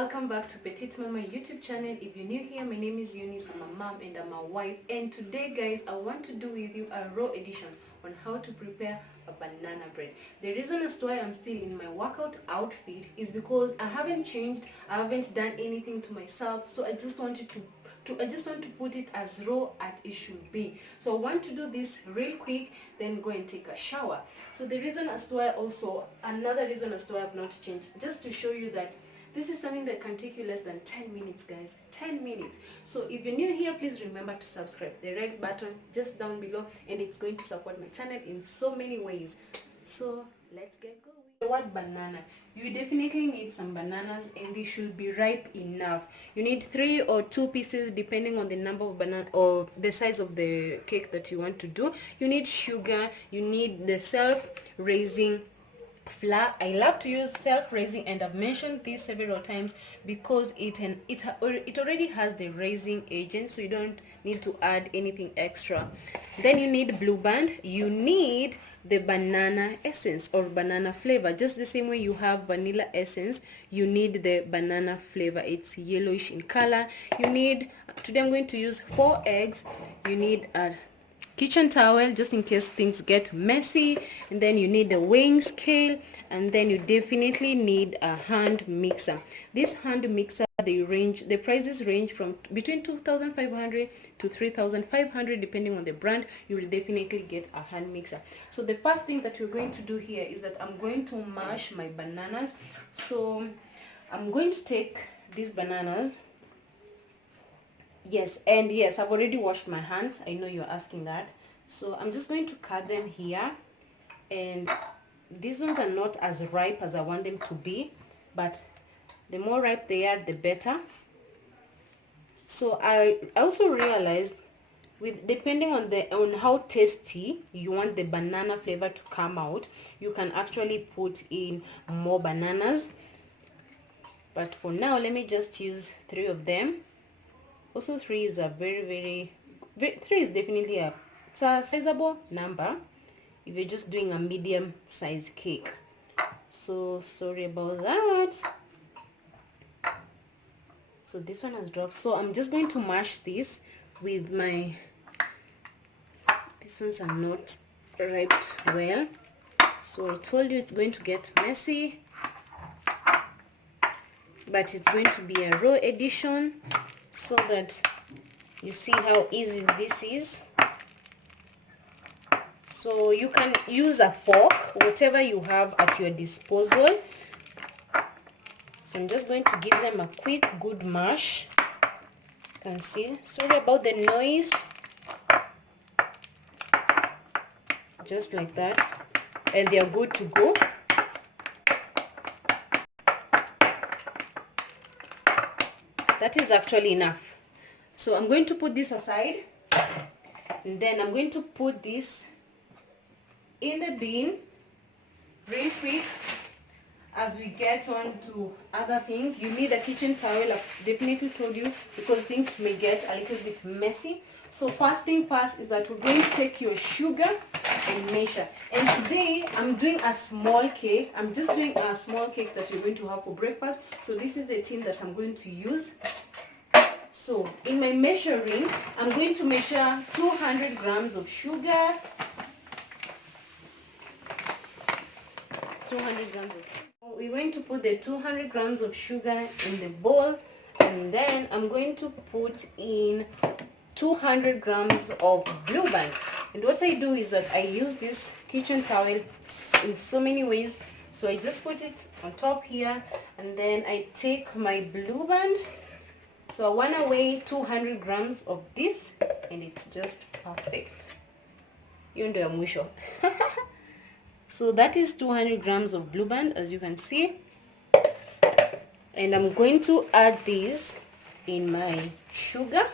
welcome back to Petite Mama YouTube channel. If you're new here, my name is Eunice. I'm a mom and I'm a wife, and today guys I want to do with you a raw edition on how to prepare a banana bread. The reason as to why I'm still in my workout outfit is because I haven't changed, I haven't done anything to myself, so I just wanted to put it as raw as it should be. So I want to do this real quick, then go and take a shower. So the reason as to why, also another reason as to why I've not changed, just to show you that this is something that can take you less than 10 minutes, guys. 10 minutes. So if you're new here, please remember to subscribe. The red button just down below, and it's going to support my channel in so many ways. So let's get going. The word banana, you definitely need some bananas, and they should be ripe enough. You need 3 or 2 pieces depending on the number of banana or the size of the cake that you want to do. You need sugar, you need the self-raising flour. I love to use self-raising, and I've mentioned this several times because it already has the raising agent, so you don't need to add anything extra. Then you need blue band, you need the banana essence or banana flavor. Just the same way you have vanilla essence, you need the banana flavor. It's yellowish in color. You need, today I'm going to use 4 eggs. You need a kitchen towel just in case things get messy, and then you need a weighing scale, and then you definitely need a hand mixer. This hand mixer, the prices range from between 2,500 to 3,500 depending on the brand. You will definitely get a hand mixer. So the first thing that we're going to do here is that I'm going to mash my bananas. So I'm going to take these bananas. Yes, I've already washed my hands. I know you're asking that. So I'm just going to cut them here, and these ones are not as ripe as I want them to be, but the more ripe they are, the better. So I also realized, with depending on how tasty you want the banana flavor to come out, you can actually put in more bananas. But for now, let me just use 3 of them. Also 3 is a very 3 is definitely a sizable number if you're just doing a medium size cake. So sorry about that. So this one has dropped, so I'm just going to mash this with my, these ones are not ripe well, so I told you it's going to get messy, but it's going to be a raw edition so that you see how easy this is. So you can use a fork, whatever you have at your disposal. So I'm just going to give them a quick good mash. You can see, sorry about the noise. Just like that, and they are good to go. That is actually enough. So I'm going to put this aside, and then I'm going to put this in the bin real quick. As we get on to other things, you need a kitchen towel. I've definitely told you, because things may get a little bit messy. So first thing first is that we're going to take your sugar and measure. And today I'm doing a small cake. I'm just doing a small cake that you're going to have for breakfast. So this is the tin that I'm going to use. So in my measuring, I'm going to measure 200 grams of sugar. 200 grams of sugar. We're going to put the 200 grams of sugar in the bowl, and then I'm going to put in 200 grams of blue band. And what I do is that I use this kitchen towel in so many ways. So I just put it on top here, and then I take my blue band. So I want to weigh 200 grams of this, and it's just perfect. You ndio ya mwisho. So that is 200 grams of blue band, as you can see. And I'm going to add this in my sugar.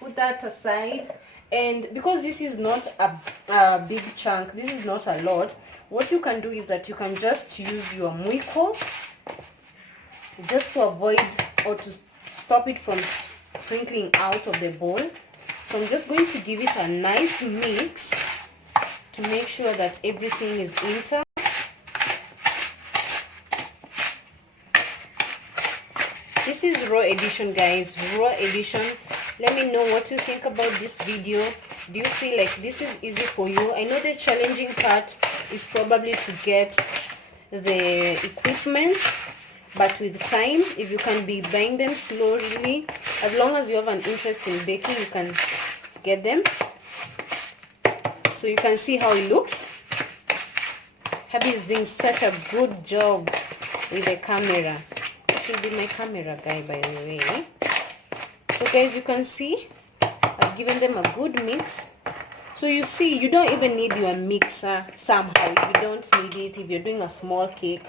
Put that aside. And because this is not a big chunk, this is not a lot, what you can do is that you can just use your mwiko just to avoid or to stop it from sprinkling out of the bowl. So I'm just going to give it a nice mix to make sure that everything is intact. raw edition, guys. Raw edition. Let me know what you think about this video. Do you feel like this is easy for you? I know the challenging part is probably to get the equipment, but with time, if you can be buying them slowly, as long as you have an interest in baking, you can get them. So you can see how it looks. Hubby is doing such a good job with the camera. It should be my camera guy, by the way. So guys, you can see I've given them a good mix. So you see, you don't even need your mixer somehow. You don't need it if you're doing a small cake.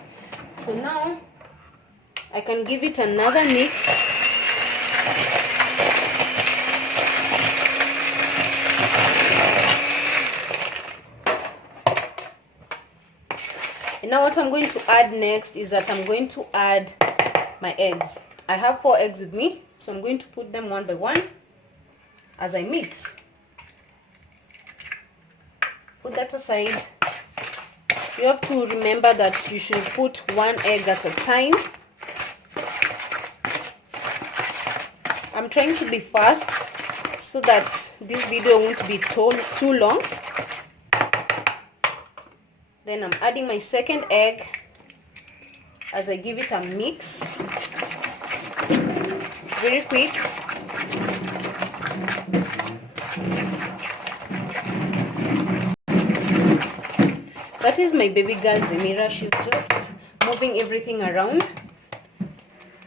So now I can give it another mix. And now what I'm going to add next is that I'm going to add my eggs. I have 4 eggs with me, so I'm going to put them one by one as I mix. Put that aside. You have to remember that you should put 1 egg at a time. I'm trying to be fast so that this video won't be too long. Then I'm adding my second egg as I give it a mix. Very quick. That is my baby girl Zemira. She's just moving everything around,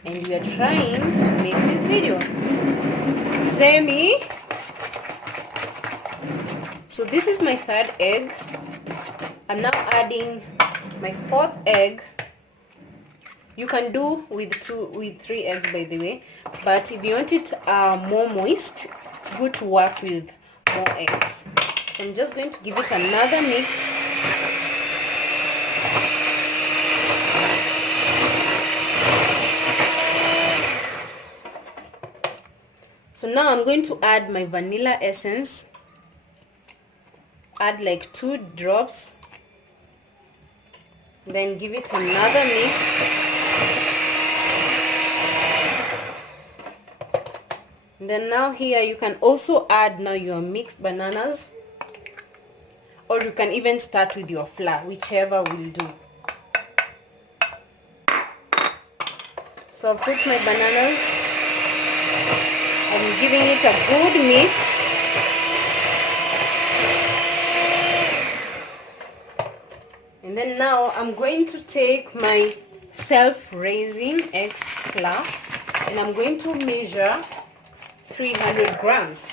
and we are trying to make this video. Zemi. So this is my 3rd egg. I'm now adding my 4th egg. You can do with 3 eggs, by the way, but if you want it more moist, it's good to work with more eggs. So I'm just going to give it another mix. So now I'm going to add my vanilla essence. Add like 2 drops. Then give it another mix. And then now here you can also add now your mixed bananas, or you can even start with your flour, whichever will do. So I've put my bananas. I'm giving it a good mix. And then now I'm going to take my self-raising eggs flour, and I'm going to measure 300 grams.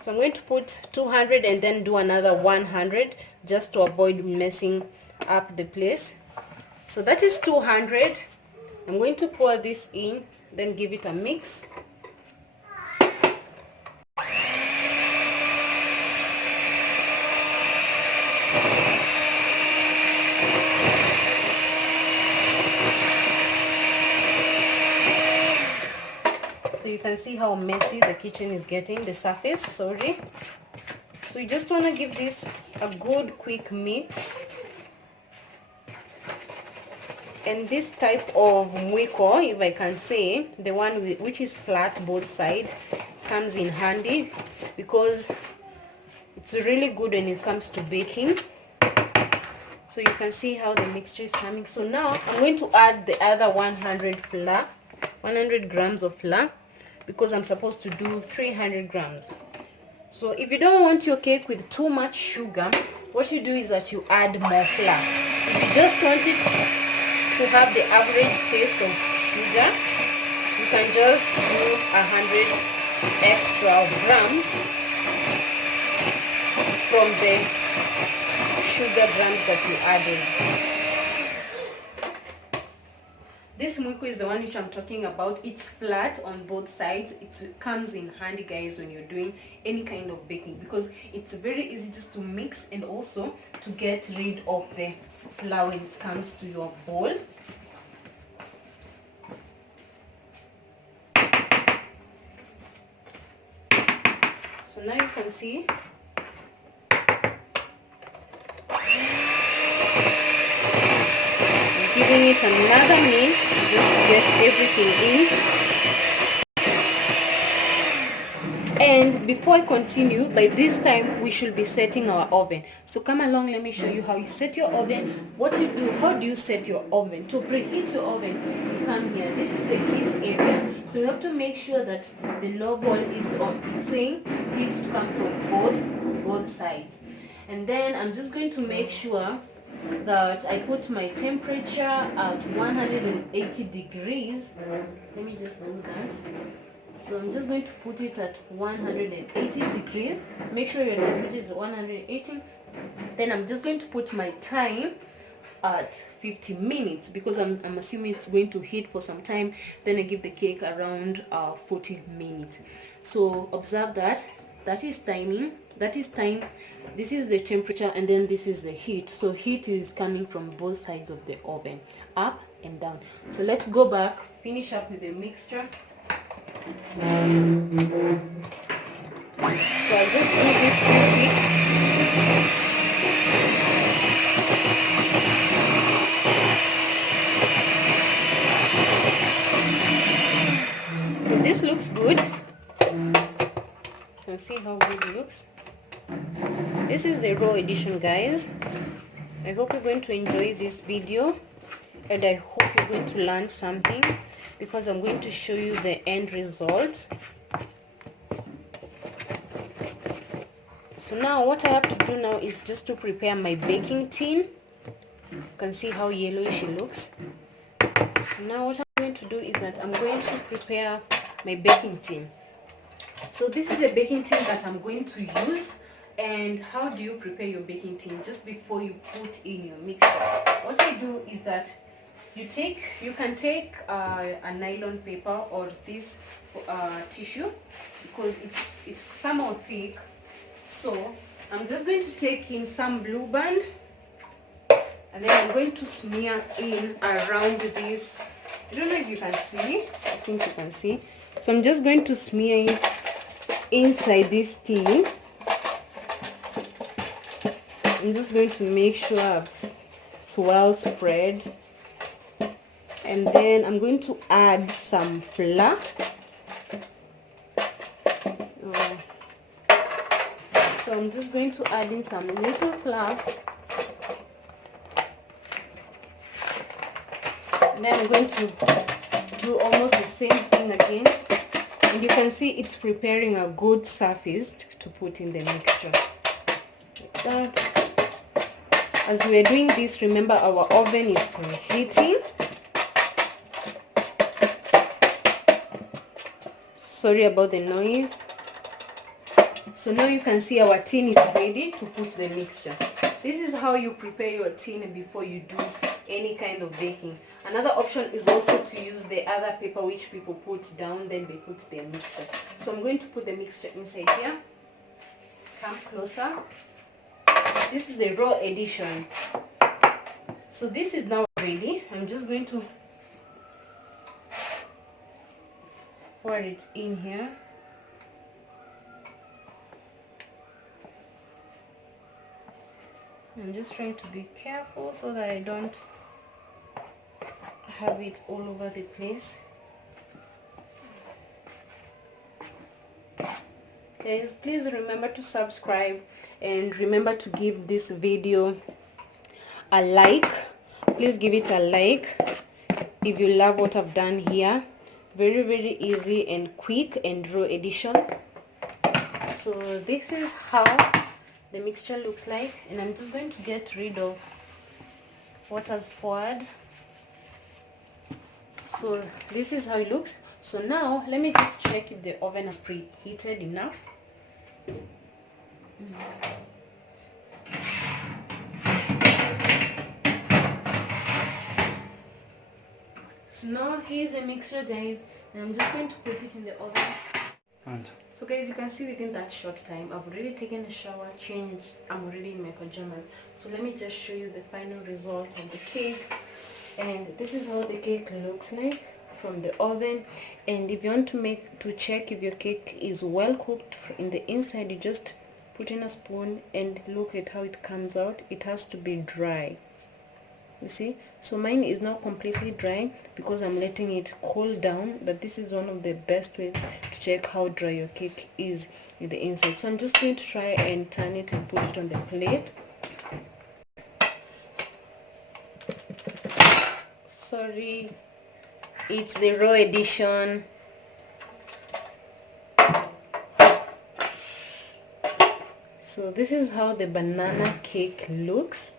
So I'm going to put 200 and then do another 100 just to avoid messing up the place. So that is 200. I'm going to pour this in, then give it a mix. So you can see how messy the kitchen is getting, the surface, sorry. So you just want to give this a good quick mix. And this type of mwiko, if I can say, the one which is flat both sides, comes in handy because it's really good when it comes to baking. So you can see how the mixture is coming. So now I'm going to add the other 100 grams of flour, because I'm supposed to do 300 grams. So if you don't want your cake with too much sugar, what you do is that you add more flour. If you just want it to have the average taste of sugar, you can just do 100 extra grams from the sugar grams that you added. This mwiko is the one which I'm talking about. It's flat on both sides. It comes in handy, guys, when you're doing any kind of baking, because it's very easy just to mix and also to get rid of the flour when it comes to your bowl. So now you can see I'm giving it another mix. just get everything in. And before I continue, by this time we should be setting our oven. So come along, let me show you how you set your oven, what you do, how do you set your oven. To preheat your oven, you come here. This is the heat area. So you have to make sure that the nozzle is on. It's saying heat to come from both sides. And then I'm just going to make sure that I put my temperature at 180 degrees. Let me just do that. So I'm just going to put it at 180 degrees. Make sure your temperature is 180. Then I'm just going to put my time at 50 minutes because I'm assuming it's going to heat for some time. Then I give the cake around 40 minutes. So observe that. That is timing. That is time. This is the temperature, and then this is the heat. So heat is coming from both sides of the oven, up and down. So let's go back, finish up with the mixture. So I'll just do this quickly. So this looks good. You can see how good it looks. This is the raw edition, guys. I hope you're going to enjoy this video, and I hope you're going to learn something, because I'm going to show you the end result. So now what I have to do now is just to prepare my baking tin. You can see how yellowish it looks. So now what I'm going to do is that I'm going to prepare my baking tin. So this is a baking tin that I'm going to use. And how do you prepare your baking tin? Just before you put in your mixture, what I do is that you can take a nylon paper or this tissue, because it's somehow thick. So I'm just going to take in some blueband, and then I'm going to smear in around this. I don't know if you can see. I think you can see. So I'm just going to smear it inside this tin. I'm just going to make sure it's well spread, and then I'm going to add some flour. So I'm just going to add in some little flour, and then I'm going to do almost the same thing again, and you can see it's preparing a good surface to put in the mixture like that. As we are doing this, remember our oven is preheating. Sorry about the noise. So now you can see our tin is ready to put the mixture. This is how you prepare your tin before you do any kind of baking. Another option is also to use the other paper which people put down, then they put their mixture. So I'm going to put the mixture inside here. Come closer. This is the raw edition. So this is now ready. I'm just going to pour it in here. I'm just trying to be careful so that I don't have it all over the place. Guys, please remember to subscribe and remember to give this video a like. Please give it a like if you love what I've done here. Very easy and quick and raw edition. So this is how the mixture looks like, and I'm just going to get rid of what has poured. So this is how it looks. So now let me just check if the oven has preheated enough. So now here's a mixture, guys, and I'm just going to put it in the oven. So guys, you can see within that short time I've already taken a shower, changed, I'm already in my pajamas. So let me just show you the final result of the cake. And this is how the cake looks like from the oven. And if you want to check if your cake is well cooked in the inside, you just put in a spoon and look at how it comes out. It has to be dry. You see, so mine is now completely dry because I'm letting it cool down. But this is one of the best ways to check how dry your cake is in the inside. So I'm just going to try and turn it and put it on the plate. Sorry, it's the raw edition. So this is how the banana cake looks.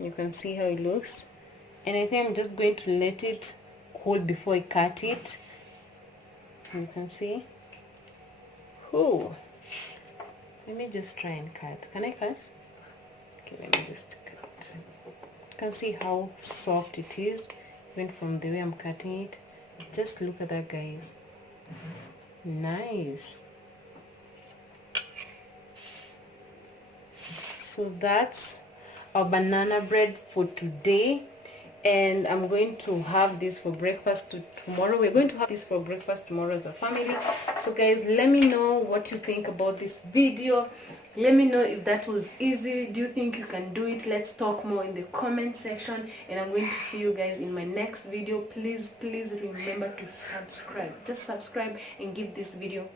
You can see how it looks, and I think I'm just going to let it cool before I cut it. You can see. Oh, let me just try and cut. Can I cut? Okay, let me just cut. You can see how soft it is even from the way I'm cutting it. Just look at that, guys. Nice. So that's our banana bread for today, and I'm going to have this for breakfast tomorrow. We're going to have this for breakfast tomorrow as a family. So guys, let me know what you think about this video. Let me know if that was easy. Do you think you can do it? Let's talk more in the comment section, and I'm going to see you guys in my next video. Please remember to subscribe. Just subscribe and give this video